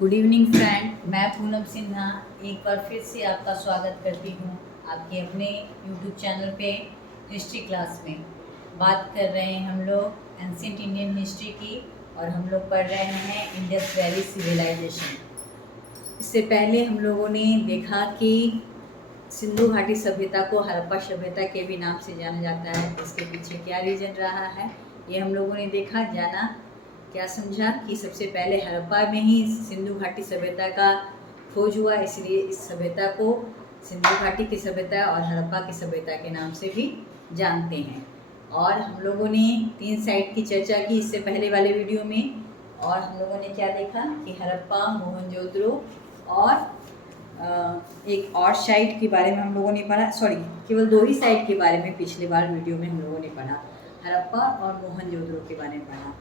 Good evening friend, मैं पूनम सिन्हा एक बार फिर से आपका स्वागत करती हूँ आपके अपने यूट्यूब चैनल पे हिस्ट्री क्लास में। बात कर रहे हैं हम लोग एंशिएंट इंडियन हिस्ट्री की और हम लोग पढ़ रहे हैं इंडस वैली सिविलाइजेशन। इससे पहले हम लोगों ने देखा कि सिंधु घाटी सभ्यता को हड़प्पा सभ्यता के भी नाम से जाना जाता है। इसके पीछे क्या रीज़न रहा है ये हम लोगों ने देखा, जाना, क्या समझा कि सबसे पहले हड़प्पा में ही सिंधु घाटी सभ्यता का खोज हुआ, इसलिए इस सभ्यता को सिंधु घाटी की सभ्यता और हड़प्पा की सभ्यता के नाम से भी जानते हैं। और हम लोगों ने 3 साइट की चर्चा की इससे पहले वाले वीडियो में, और हम लोगों ने क्या देखा कि हड़प्पा, मोहनजोदड़ो और एक और साइट के बारे में हम लोगों ने पढ़ा। केवल 2 ही साइट के बारे में पिछले बार वीडियो में हम लोगों ने पढ़ा, हड़प्पा और मोहनजोदड़ो के बारे में पढ़ा,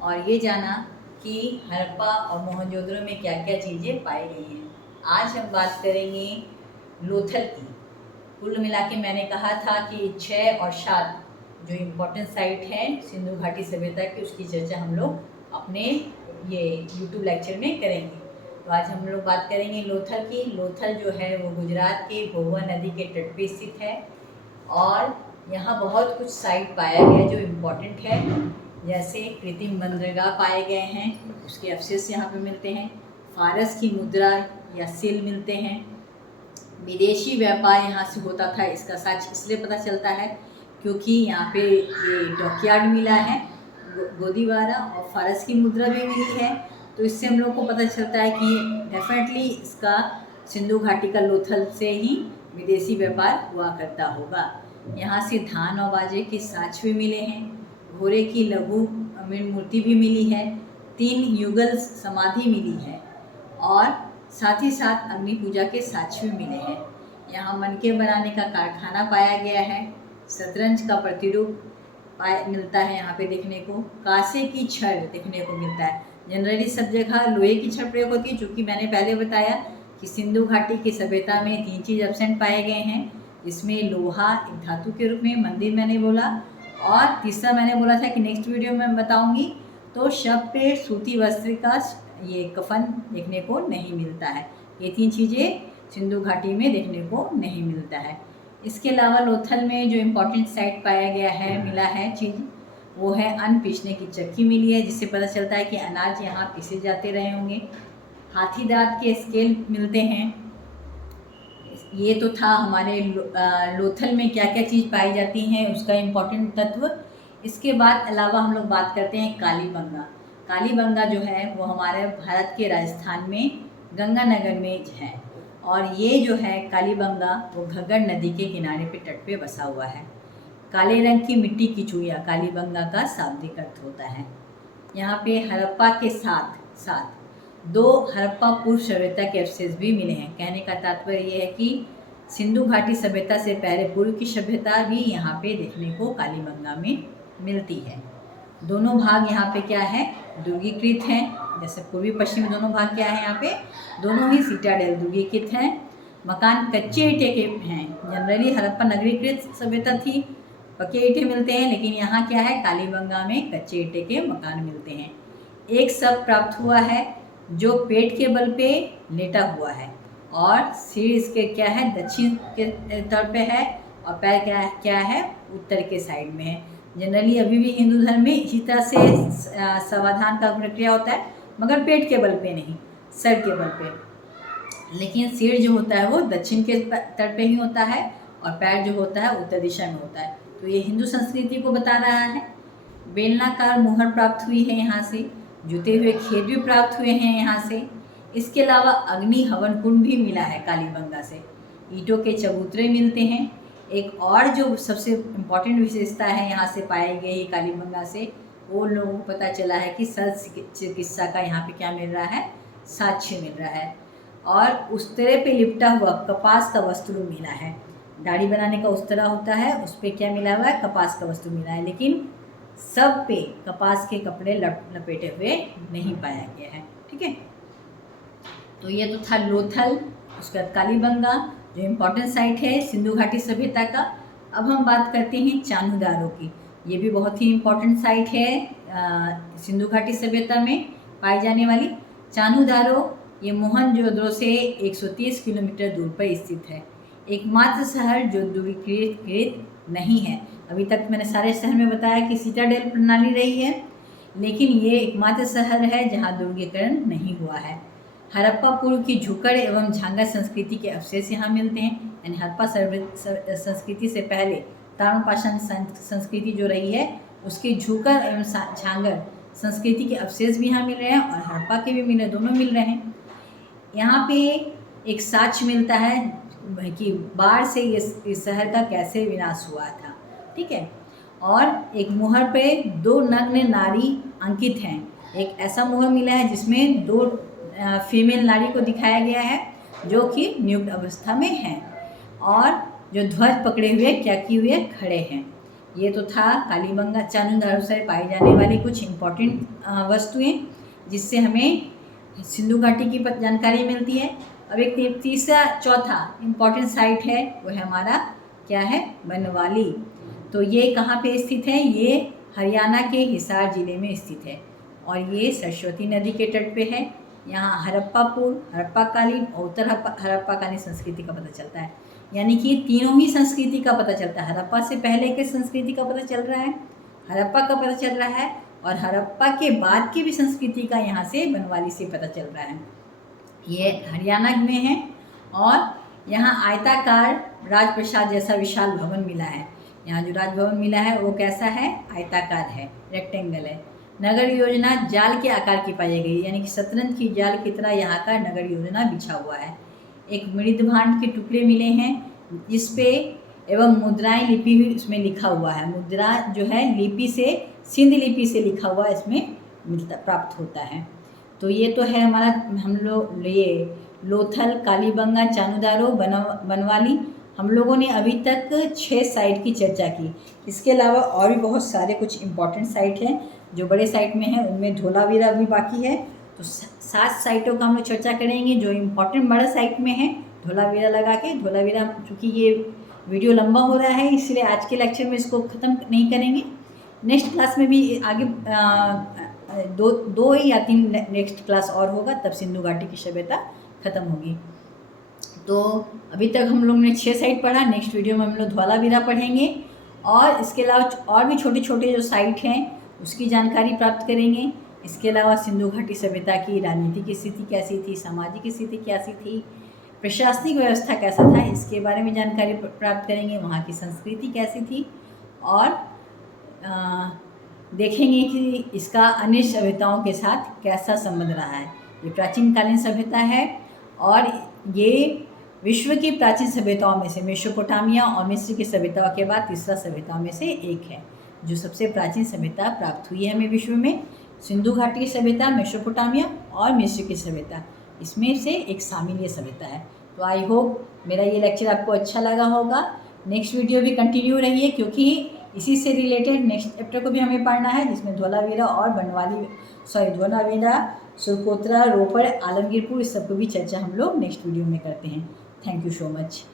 और ये जाना कि हड़प्पा और मोहनजोदड़ो में क्या क्या चीज़ें पाई गई हैं। आज हम बात करेंगे लोथल की। कुल मिला के मैंने कहा था कि 6 और 7 जो इम्पोर्टेंट साइट है सिंधु घाटी सभ्यता की, उसकी चर्चा हम लोग अपने ये यूट्यूब लेक्चर में करेंगे। तो आज हम लोग बात करेंगे लोथल की। लोथल जो है वो गुजरात के भोगवा नदी के तट पे स्थित है और यहाँ बहुत कुछ साइट पाया गया जो इम्पोर्टेंट है, जैसे कृत्रिम बंदरगाह पाए गए हैं, उसके अवशेष यहाँ पे मिलते हैं, फारस की मुद्रा या सिल मिलते हैं, विदेशी व्यापार यहाँ से होता था, इसका साक्ष्य इसलिए पता चलता है क्योंकि यहाँ पे ये डॉकयार्ड मिला है गोदीवारा, और फारस की मुद्रा भी मिली है। तो इससे हम लोग को पता चलता है कि डेफिनेटली इसका सिंधु घाटी का लोथल से ही विदेशी व्यापार हुआ करता होगा। यहाँ से धान और बाजरे के साक्ष्य भी मिले हैं, घोड़े की लघु मूर्ति भी मिली है, 3 युगल समाधि मिली है और साथ ही साथ अग्नि पूजा के साक्ष्य भी मिले हैं। यहाँ मनके बनाने का कारखाना पाया गया है, शतरंज का प्रतिरूप मिलता है यहाँ पे देखने को, कांसे की छड़ देखने को मिलता है। जनरली सब जगह लोहे की छड़ प्रयोग होती है, चूँकि मैंने पहले बताया कि सिंधु घाटी की सभ्यता में 3 चीज़ एब्सेंट पाए गए हैं, जिसमें लोहा एक धातु के रूप में, मंदिर मैंने बोला, और तीसरा मैंने बोला था कि नेक्स्ट वीडियो में बताऊंगी। तो शव पे सूती वस्त्र का ये कफन देखने को नहीं मिलता है। ये 3 चीज़ें सिंधु घाटी में देखने को नहीं मिलता है। इसके अलावा लोथल में जो इम्पोर्टेंट साइट पाया गया है, मिला है चीज़, वो है अन्न पीसने की चक्की मिली है, जिससे पता चलता है कि अनाज यहाँ पीसे जाते रहे होंगे। हाथी दांत के स्केल मिलते हैं। ये तो था हमारे लोथल में क्या क्या चीज़ पाई जाती हैं उसका इम्पोर्टेंट तत्व। इसके बाद अलावा हम लोग बात करते हैं कालीबंगा। कालीबंगा जो है वो हमारे भारत के राजस्थान में गंगानगर में है, और ये जो है कालीबंगा वो घग्गर नदी के किनारे पे तट पे बसा हुआ है। काले रंग की मिट्टी की चूड़ियाँ कालीबंगा का शाब्दिक अर्थ होता है। यहाँ पे हड़प्पा के साथ साथ 2 हड़प्पा पूर्व सभ्यता के अवशेष भी मिले हैं। कहने का तात्पर्य ये है कि सिंधु घाटी सभ्यता से पहले पूर्व की सभ्यता भी यहाँ पे देखने को कालीबंगा में मिलती है। दोनों भाग यहाँ पे क्या है, दुर्गीकृत हैं, जैसे पूर्वी पश्चिम दोनों भाग क्या है, यहाँ पे दोनों ही सिटाडेल दुर्गीकृत हैं। मकान कच्चे ईंटे के हैं। जनरली हड़प्पा नगरीकृत सभ्यता थी, पक्के ईंटे मिलते हैं, लेकिन यहाँ क्या है, कालीबंगा में कच्चे ईंटे के मकान मिलते हैं। एक शव प्राप्त हुआ है जो पेट के बल पे लेटा हुआ है, और सिर इसके क्या है, दक्षिण के तट पे है, और पैर क्या है उत्तर के साइड में है। जनरली अभी भी हिंदू धर्म में इसी तरह से समाधान का प्रक्रिया होता है, मगर पेट के बल पे नहीं, सर के बल पे। लेकिन सिर जो होता है वो दक्षिण के तट पे ही होता है, और पैर जो होता है उत्तर दिशा में होता है। तो ये हिंदू संस्कृति को बता रहा है। बेलनाकार मुहर प्राप्त हुई है यहाँ से, जुते हुए खेत भी प्राप्त हुए हैं यहाँ से। इसके अलावा अग्नि हवन कुंड भी मिला है कालीबंगा से। ईंटों के चबूतरे मिलते हैं। एक और जो सबसे इम्पॉर्टेंट विशेषता है यहाँ से पाई गई कालीबंगा से, वो लोगों को पता चला है कि शल्य चिकित्सा का यहाँ पे क्या मिल रहा है, साक्ष्य मिल रहा है। और उस्तरे पे लिपटा हुआ कपास का वस्त्र मिला है। दाढ़ी बनाने का उस्तरा होता है, उस पर क्या मिला हुआ है, कपास का वस्त्र मिला है, लेकिन सब पे कपास के कपड़े लपेटे हुए नहीं पाया गया है। ठीक है, तो ये तो था लोथल। उसके बाद कालीबंगा जो इम्पोर्टेंट साइट है सिंधु घाटी सभ्यता का। अब हम बात करते हैं चान्होदारो की। ये भी बहुत ही इम्पोर्टेंट साइट है सिंधु घाटी सभ्यता में पाई जाने वाली। चानूदारो ये मोहनजोदड़ो से 130 किलोमीटर दूर पर स्थित है। एकमात्र शहर जो ध्रुवीकृत नहीं है। अभी तक मैंने सारे शहर में बताया कि सिटाडेल प्रणाली रही है, लेकिन ये एकमात्र शहर है जहाँ ध्रुवीकरण नहीं हुआ है। हड़प्पा पूर्व की झुक्कड़ एवं झांगा संस्कृति के अवशेष यहाँ मिलते हैं। यानी हड़प्पा संस्कृति से पहले ताम्रपाषाण संस्कृति जो रही है उसकी झुक्कड़ एवं झांगर संस्कृति के अवशेष भी यहाँ मिल रहे हैं और हड़प्पा के भी मिल रहे, दोनों मिल रहे हैं। यहाँ पे एक साक्ष्य मिलता है कि बाढ़ से इस शहर का कैसे विनाश हुआ था, ठीक है। और एक मुहर पे 2 नग्न नारी अंकित हैं। एक ऐसा मुहर मिला है जिसमें 2 फीमेल नारी को दिखाया गया है जो कि नियुक्त अवस्था में हैं और जो ध्वज पकड़े हुए क्या किए हुए खड़े हैं। ये तो था कालीबंगा चानूदारो से पाई जाने वाली कुछ इम्पॉर्टेंट वस्तुएं जिससे हमें सिंधु घाटी की जानकारी मिलती है। अब एक तीसरा चौथा इम्पॉर्टेंट साइट है, वो है हमारा क्या है, बनवाली। तो ये कहाँ पे स्थित है, ये हरियाणा के हिसार ज़िले में स्थित है और ये सरस्वती नदी के तट पे है। यहाँ हड़प्पा पूर्व, हड़प्पा कालीन और उत्तर हड़प्पा कालीन संस्कृति का पता चलता है। यानी कि तीनों ही संस्कृति का पता चलता है। हड़प्पा से पहले के संस्कृति का पता चल रहा है, हड़प्पा का पता चल रहा है और हड़प्पा के बाद की भी संस्कृति का यहाँ से बनवाली से पता चल रहा है। ये हरियाणा में है और यहाँ आयताकार राजप्रसाद जैसा विशाल भवन मिला है। यहाँ जो राजभवन मिला है वो कैसा है, आयताकार है, रेक्टेंगल है। नगर योजना जाल के आकार की पाई गई, यानी कि शतरंज की जाल की तरह यहाँ का नगर योजना बिछा हुआ है। एक मृदभांड के टुकड़े मिले हैं जिस पे एवं मुद्राएं लिपि हुई, उसमें लिखा हुआ है। मुद्रा जो है लिपि से, सिंध लिपि से लिखा हुआ इसमें प्राप्त होता है। तो ये तो है हमारा, हम लोग ये लोथल, कालीबंगा, चानूदारो, बनवाली हम लोगों ने अभी तक 6 साइट की चर्चा की। इसके अलावा और भी बहुत सारे कुछ इम्पॉर्टेंट साइट हैं जो बड़े साइट में हैं, उनमें धोलावीरा भी बाकी है। तो 7 साइटों का हम लोग चर्चा करेंगे जो इम्पॉर्टेंट बड़ा साइट में है। धोलावीरा लगा के, धोलावीरा चूँकि ये वीडियो लंबा हो रहा है इसलिए आज के लेक्चर में इसको ख़त्म नहीं करेंगे। नेक्स्ट क्लास में भी आगे 2 या 3 नेक्स्ट क्लास और होगा, तब सिंधु घाटी की सभ्यता ख़त्म होगी। तो अभी तक हम लोग ने 6 साइट पढ़ा। नेक्स्ट वीडियो में हम लोग धौलावीरा पढ़ेंगे और इसके अलावा और भी छोटे छोटे जो साइट हैं उसकी जानकारी प्राप्त करेंगे। इसके अलावा सिंधु घाटी सभ्यता की राजनीतिक स्थिति कैसी थी, सामाजिक स्थिति कैसी थी, प्रशासनिक व्यवस्था कैसा था, इसके बारे में जानकारी प्राप्त करेंगे। वहाँ की संस्कृति कैसी थी और देखेंगे कि इसका अन्य सभ्यताओं के साथ कैसा संबंध रहा है। ये प्राचीन कालीन सभ्यता है और ये विश्व की प्राचीन सभ्यताओं में से मेसोपोटामिया और मिस्र की सभ्यताओं के बाद तीसरा सभ्यताओं में से एक है। जो सबसे प्राचीन सभ्यता प्राप्त हुई है हमें विश्व में, सिंधु घाटी की सभ्यता, मेसोपोटामिया और मिस्र की सभ्यता, इसमें से एक शामिल ये सभ्यता है। तो आई होप मेरा ये लेक्चर आपको अच्छा लगा होगा। नेक्स्ट वीडियो भी कंटिन्यू रहिए क्योंकि इसी से रिलेटेड नेक्स्ट चैप्टर को भी हमें पढ़ना है जिसमें धौलावीरा और धौलावीरा, सुरकोतरा, रोपड़, आलमगीरपुर, इस सबको भी चर्चा हम लोग नेक्स्ट वीडियो में करते हैं। Thank you so much.